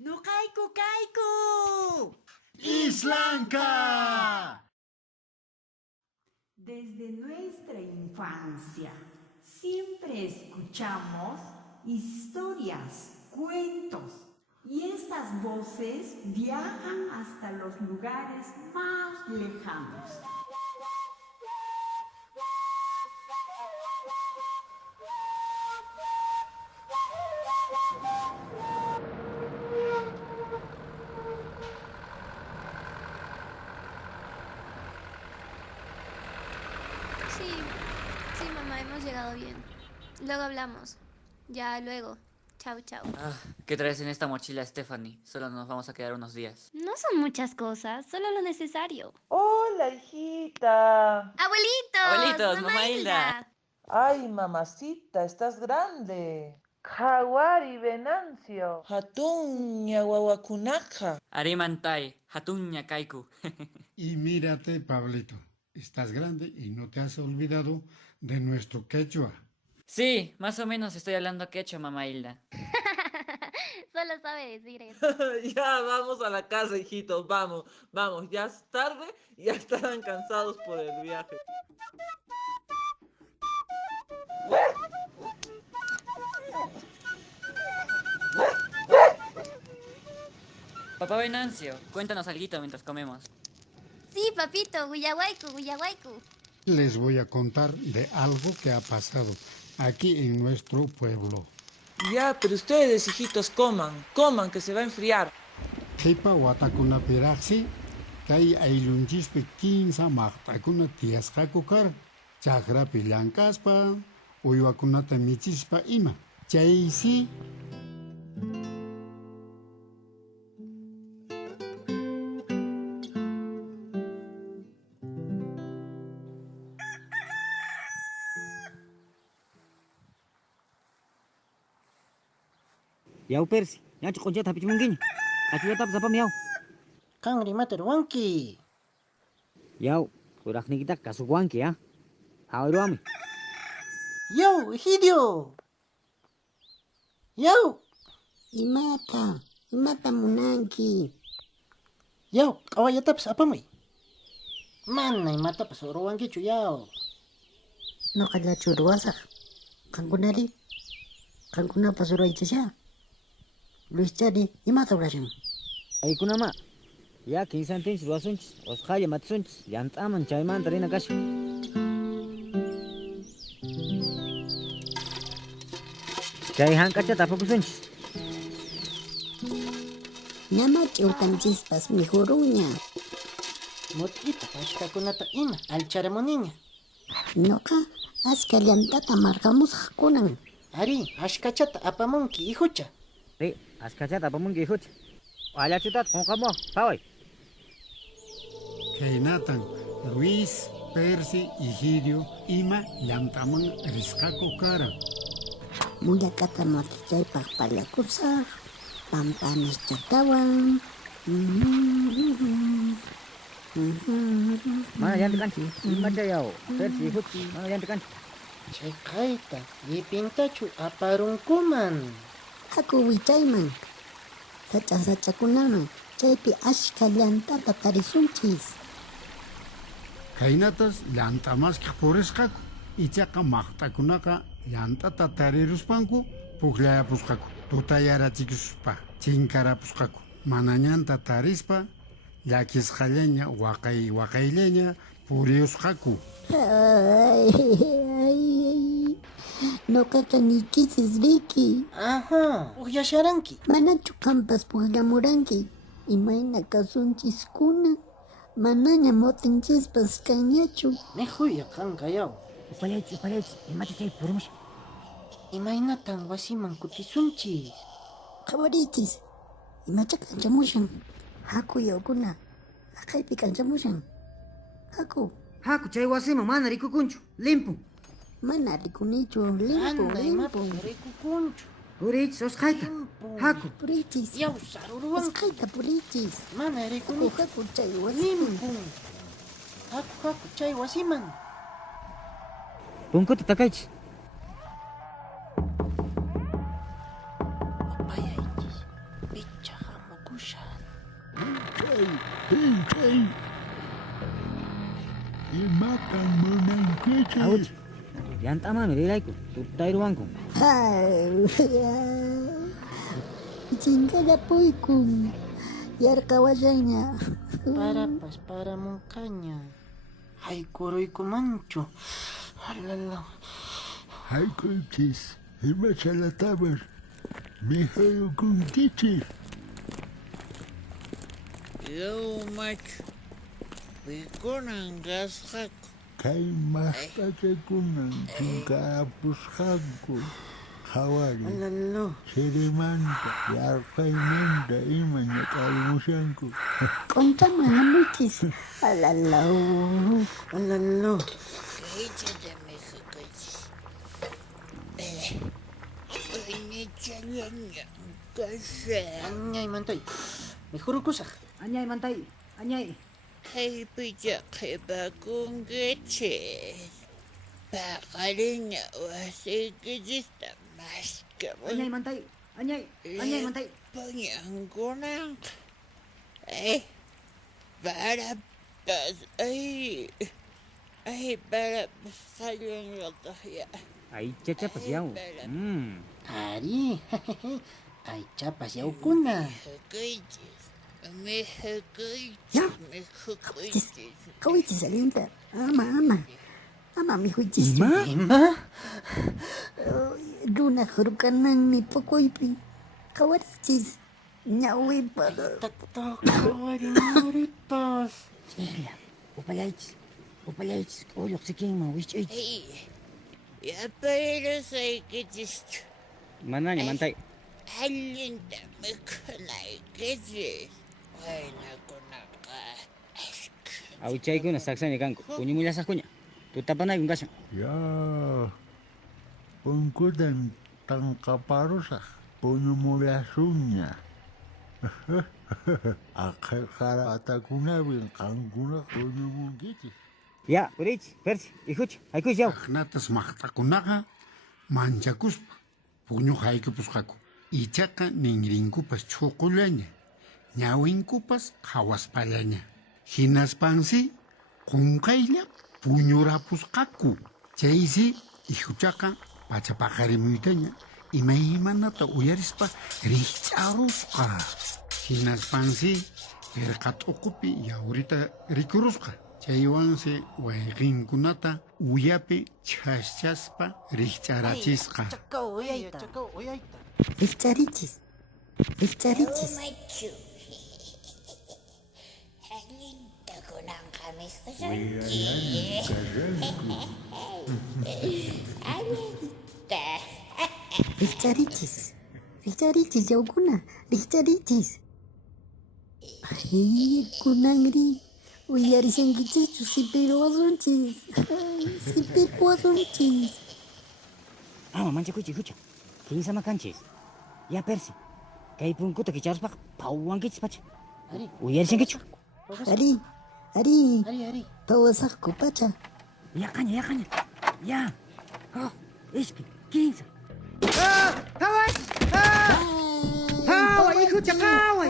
¡Nuqayku kayku! ¡Islanka! Desde nuestra infancia siempre escuchamos historias, cuentos, y estas voces viajan hasta los lugares más lejanos. Sí, mamá, hemos llegado bien. Luego hablamos. Ya, luego. Chau, chau. ¿Qué traes en esta mochila, Stephanie? Solo nos vamos a quedar unos días. No son muchas cosas, solo lo necesario. Hola, hijita. ¡Abuelitos! Abuelitos, ¡Mamá mamá Hilda! Ay, mamacita, estás grande. Hawari Venancio. Hatunya wawakunaqa. Arimantai, hatunya kaiku. Y mírate, Pablito, estás grande y no te has olvidado de nuestro quechua. Sí, más o menos estoy hablando quechua, mamá Hilda. Solo sabe decir eso. Ya, vamos a la casa, hijitos, vamos, vamos, ya es tarde y ya estarán cansados por el viaje. Papá Venancio, cuéntanos algo mientras comemos. Sí, papito, guyaguaycu, guyaguaycu. Les voy a contar de algo que ha pasado aquí en nuestro pueblo. Ya, pero ustedes, hijitos, coman, que se va a enfriar. Qipa watakuna piraxi, kay ayllunchishpi 15 maqtakuna tiyasqaku kar. Chaqrapi llankaspa, uywakunata michispa ima. Chaysi Yau persi, yang cukup tapi cuma gini. Aku tetap siapa miau. Kang rimata ruangki. Yau, udah nih kita kasuk wanki ya. Hau ruami. Yo, Egidio. Yo. Imata munanki. Yo, kawaya taps apa mai? Mana imata pas ruangki cu yao. No kala churuasa. Kangunari. Kanguna pasuro itesya. Luis Chadi, imata urashim. Aiku nama. Ya 15 centis dua suncis. Oskaya mat suncis. Yang taman cai man terina kasih. Cai hangkacha tapaku suncis. Nama chiukanchispas mijuruña. Motita pashkakunata ima alcharamoniña. Noka, askallantata markamus hakunan. Ari, ashkachata apamunki hijucha. Ri, askacha tapamun gihut. Wala citat kung kamu, pawai. kaynatan Luis, Percy, Egidio, ima llantaman risqaku kara. Muyakata makichay pakpalakusa. Pampanis chatawan. Mana yang tekanci? Baca yau. Persi huti. Mana yang tekanci? Chay kaita, ipintachu aparunkuman. Haku wichayman. Sachakunaman. Chaypi ashkallantata tarisunchis. Kaynatas llantamasqa purisqaku. Ichaqa maqtakunaqa llantata tariruspanku puqllayapusqaku. Tutayarachikuspa chinkarapusqaku. Manañanta tarispa llakisqallaña waqayllaña puriyusqaku. Ay. Noqaqa nikisis Vicky. Ajá, uyasharanki. Manachu kampas puqllamuranki. Imayna kasunchis kunan. Manaña motinchispas kañachu. Nehuya kanka yao. Upalech. Mati chay purumush. Imaynatan wasiman kutisunchis. Qhawarichis. Imacha kanchamushan. Haku yaukuna. Aqaypi kanchamushan. Haku. Haku chay wasima mana rikukunchu. Limpu. Mana rikunichu. Limpu. Anda imata rikukunchu. Purich soskaita. Haku. Purichis. Yau saruruwanki. Usqayta purichis. Mana Haku rikuni. haku chay wasiman. Limpu. Haku chay wasiman. Pungkut takaichi. Opayaychis. Pichaqa Auch. Yantamano lirayku. Tutayruwanku. Chingada puykun. Yarkawallaña. Para moncaña. Ay, coroico mancho. Alala. Ay, conchis. Y más a la tabas. Me jodo con kichis. Yo, macho. Pikunan gasjak. Kay más que kunan. Kinkarapus hanko. Hawari. Alala. Serimanta. Yarkaimanta. Imaña kalmushanko. Contamana muchis. Alala. Alala. Kaicha de México. Ni chalaña. Casa. Añay, mantay. Mejor cosa. Anyay mantay. Anyay. Hey, pilla que va con geche. Pagariña o así que está más que Anyay mantay. Anyay. Anyay mantay. Panyangunan. Para pas. Para saliendo ya. Ay, chachapas yaw. Ari. Ay, chapas ya ukuna. Ya. Kawichis alinta. Ama mi huichis. Ima? Duna hurukanan mi pokoipi. Kawarichis. Ñawi pada. Taktok. Kawariñoritos. Mira. Upayaichis. Oyok siking ma wichich. Ya pero soy que just. Mananya mantay. Alinda me kanay que just. Bueno, con acá. Auchaykuna saksani kanku. Puñumullasakuña. Tutapanay ungashan. Ya. Punkudan tan kaparusa. Puñumurasuña. Akakara atakunabin kankuna puñumunkichis. Ya, Purich, Persi, Ijuch, Aykuch yaw. Agnatas maqtakunaqa manchakuspa puñu haykupusqaku. Ichaqa ninrinkupas chuqullaña, ñawinkupas qhawaspallaña. Hinaspansi qunqaylla puñurapusqaku. Chaysi ihuchaqa pachapaqarimuytaña imaymanata uyarispa rikch'arusqa. Hinaspansi pirqat'uqupi yawrita rikurusqa. Chaywansi wayqinkunata uyapi chaschaspa rikch'arachisqa. Chakao, oyayta. Icharichis. Macho. Alinda con ancamis. Alinda. Icharichis yaukuna. Icharichis. Ay, kunangri. Uyarisankichichu sipiruwasunchis. Sipiruwasunchis. Ama manchakuchi Ijucha. Kinsama kanchis. Ya Persi. Kay punkuta kicharuspa pawwankichis pacha. Uyarisankichu. Ari. Ari. Pawasaqku pacha. Ya caña. Ya. Oh, ishki, 15. Hawa, Ijucha, hawa.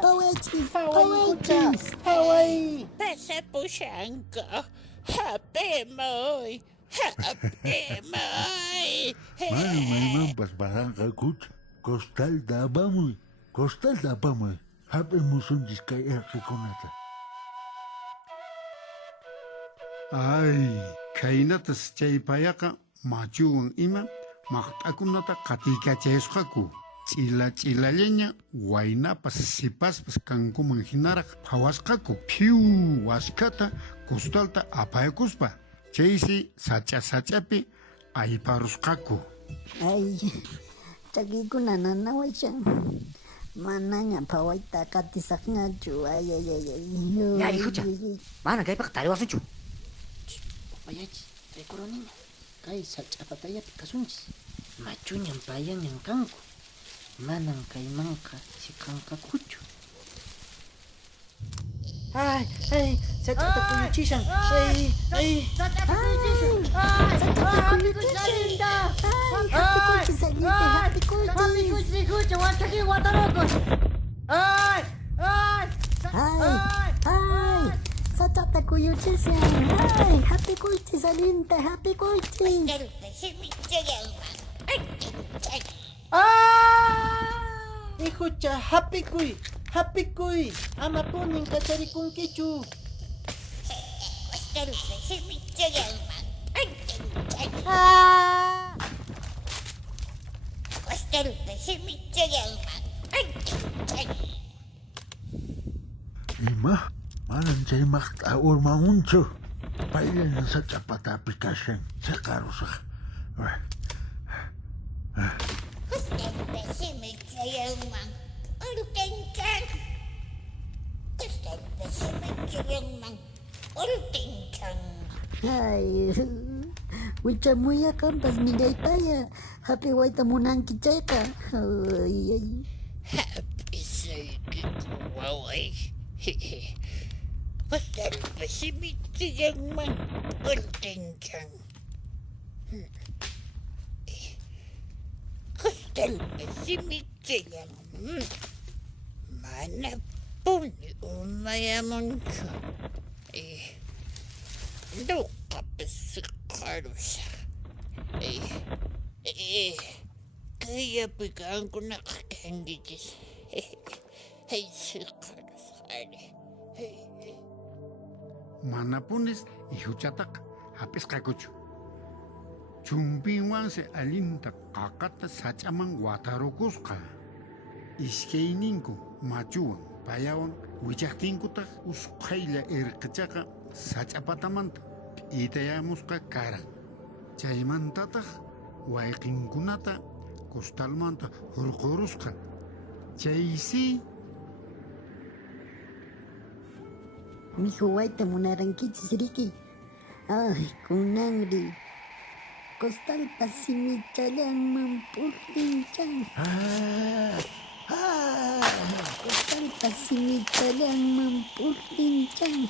Pawachis. Hawaii. Pasa puxanca. Happy moy. Mampas barranca kuch. Costal dabamuy. Hape musunchis kay erqikunata. Ay, khaynatas chaypayaqa machuwan ima maqt'akunata qatiykachayusqaku. Ch'ilallaña waynapas sipaspas kankuman hinaraq phawasqaku. Phiu waskata kustalta apayakuspa. Chaysi sach'api ayparusqaku. Ay, chakikuna nanawachan. Manaña phawayta qatisaqñachu. Ay. Ya, Ijucha. Mana kaypaq tariwasunchu. Oyachi, recoroniña. Kay sach'apatallapi kasunchis. Machuñan payañan kanku. Manan kaymanqa siqanqakuchu. Ay, sach'ata kuyuchishan. Ay. Happy Chaki Watarokos. ¡Ay! ¡Ay! ¡Ay! ¡Ay! Sachata kuyuchisa. ¡Ay! ¡Happy kuichis, alinta! ¡Happy kuichis! Hijucha, happy kuy. Ama punin kacharikunkichu. Ima, manan chay maqta urmamunchu. Paylan sa chapata aplikasyon sa karusa. ¡Ay! Uchamuya kampas millaypaya. Happy waita munanki chayqa. ¡Ay! Happy saykiku waway. Pastalpasimichayangman ultinchan. Pastalpasimichayangman. Manapuni umayamunchu. Luqapasiqarusa. Kaya pikankunaqa kankichis. Hey, siqarusqani. Manapunes ihuchataqa hapisqakuchu. Chumpinwansi allinta qaqata sach'aman watarukusqa. Iskayninku machuwan payawan wichaqtinkutaq usqhaylla irqichaqa sach'apatamanta itayamusqa karan. Chaymantataq wayqinkunata costalmanta hurqurusqa. Chaysi Mijo waita munarankichis riki. Ay, kunanri. Costalpa simichallanman purlinchan. Costalpa simichallanman purlinchan.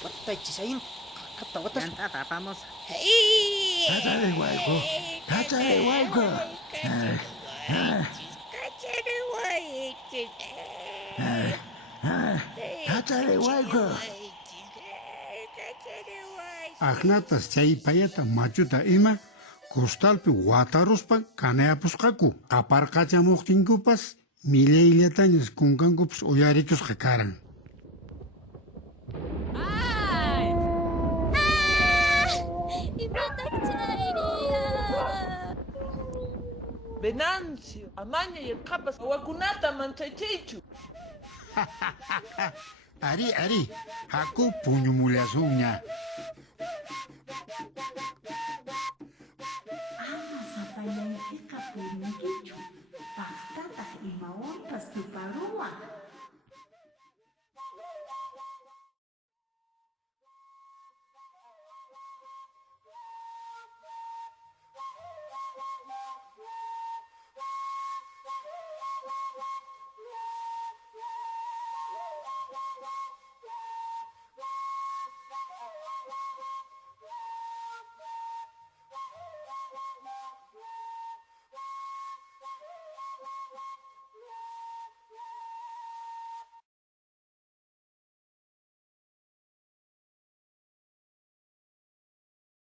Wataychis ayin. Kata watas. Yantata, vamos. Cállale, guayco. Cállale, guayco. Cállale, guayco. Agnatas chay payata machuta ima costalpi wataruspa kanayapusqaku. Qaparqachamuqtinkupas millaylatañas kunkankupas uyarikusqa karan. ¡Ay! ¡Ah! ¡Imantak chayriya! Venancio, amaña y el capas wakunata manchaychaychu. Ari, haku puñumulasuña. Ama sapallaykiqa purinkichu. Paqtataq imawanpas tuparuwan.